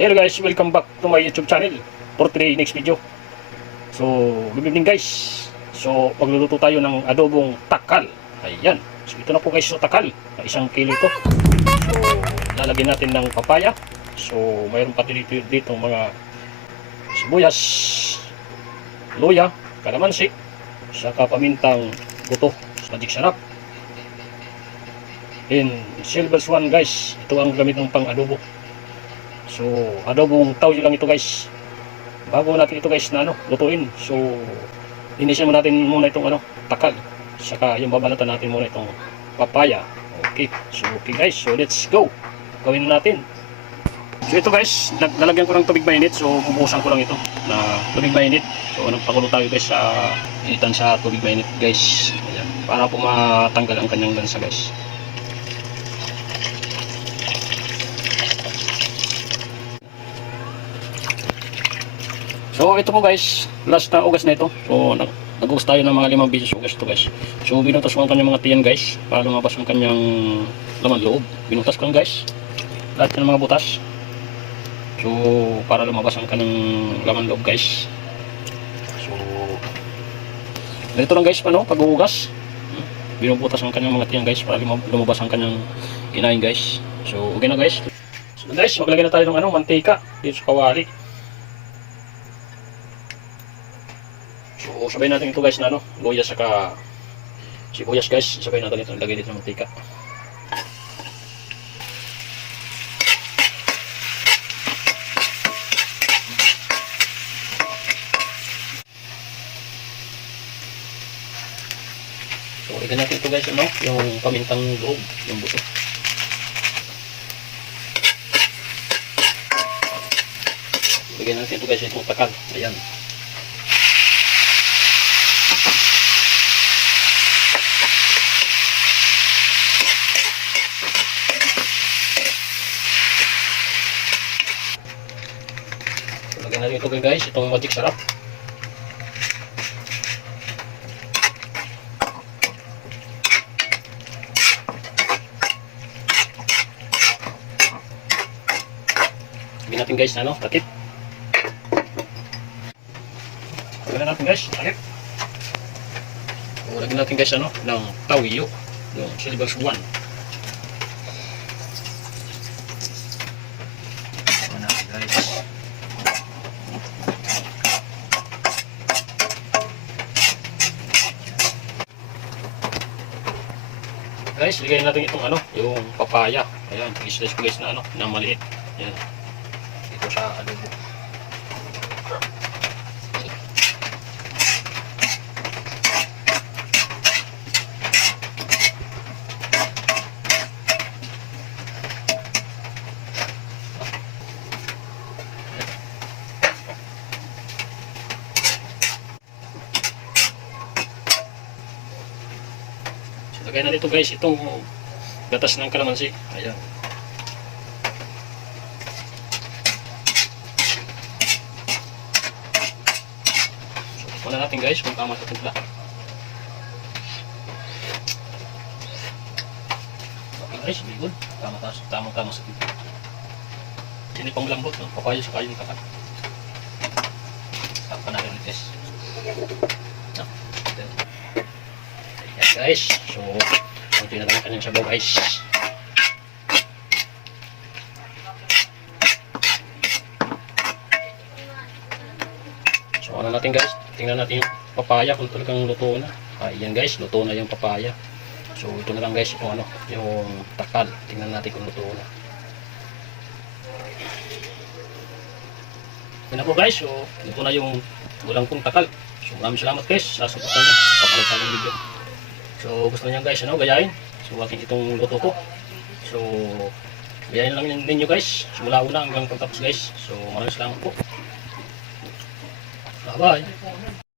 Hello guys, welcome back to my YouTube channel for today next video. So, good evening guys. So, magluluto tayo ng adobong takal. Ayan. So, ito na po guys yung takal. 1 kilo ito. So, lalagyan natin ng papaya. So, mayroon pa dito mga sibuyas, luya, kalamansi, saka pamintang buto, magic sarap. And silver swan guys. Ito ang gamit ng pang adobo. So, adobong tawyo lang ito guys. Bago natin ito guys na lutuin. So, linisin natin muna itong takal. Saka yung babalatan natin muna itong papaya. Okay. So, okay guys. So, let's go. Gawin natin. So, ito guys, lalagyan ko ng tubig mainit. So, bubuhusan ko lang ito na tubig mainit. So, pakulo tayo guys sa initan sa tubig mainit guys. Ayan. Para po matanggal ang kanyang lansa guys. So ito po guys, last na ugas na ito. So nag-ugas tayo ng mga 5 beses ugas ito guys. So binutas ko ang kanyang mga tiyan guys para lumabas ang kanyang laman loob. Binutas ko lang guys lahat ng mga butas. So para lumabas ang kanyang laman loob guys. So ganito lang guys pag-uugas. Binubutas ang kanyang mga tiyan guys para lumabas ang kanyang kinain guys. So okay na guys. So guys, maglagay na tayo ng mantika dito sa kawali. So sabay natin ito guys na luya saka sibuyas guys. Sabay natin ito, lagay dito ng mantika. So lagyan natin ito guys yung pamintang loob, yung buto. Lagyan natin ito guys itong takal. Ayan. Lagyan natin ito guys, itong magic sarap. Lagyan natin guys takip. Lagyan natin guys, takip. Lagyan natin guys ng tawyo, yung silver swan. Guys, lagyan natin itong yung papaya. Ayan, i-slice ko guys na na maliit. Ayan. Dito sa adobo. Lagay na dito guys itong gatas ng kalamansi. Ayan. So, ito na natin guys kung tama sa timpla. Okay guys, very good. Tama sa timpla. Hindi pang lambot ng papaya sa kayong kakak. Saan pa natin guys. Guys, so konti na lang ang kanyang sabaw guys. So ano natin guys, tingnan natin yung papaya kung talagang luto na. Ayan guys, luto na yung papaya. So ito na lang guys yung yung takal. Tingnan natin kung luto na. Ito na po guys, so luto na yung ulang kong takal. So maraming salamat guys sa suporta niyo. Papalit sa aking video. So gusto niyo guys gayahin. So aking itong luto ko. So gayahin lang ninyo guys. Simula una hanggang pagtapos guys. So maraming salamat po. Bye bye.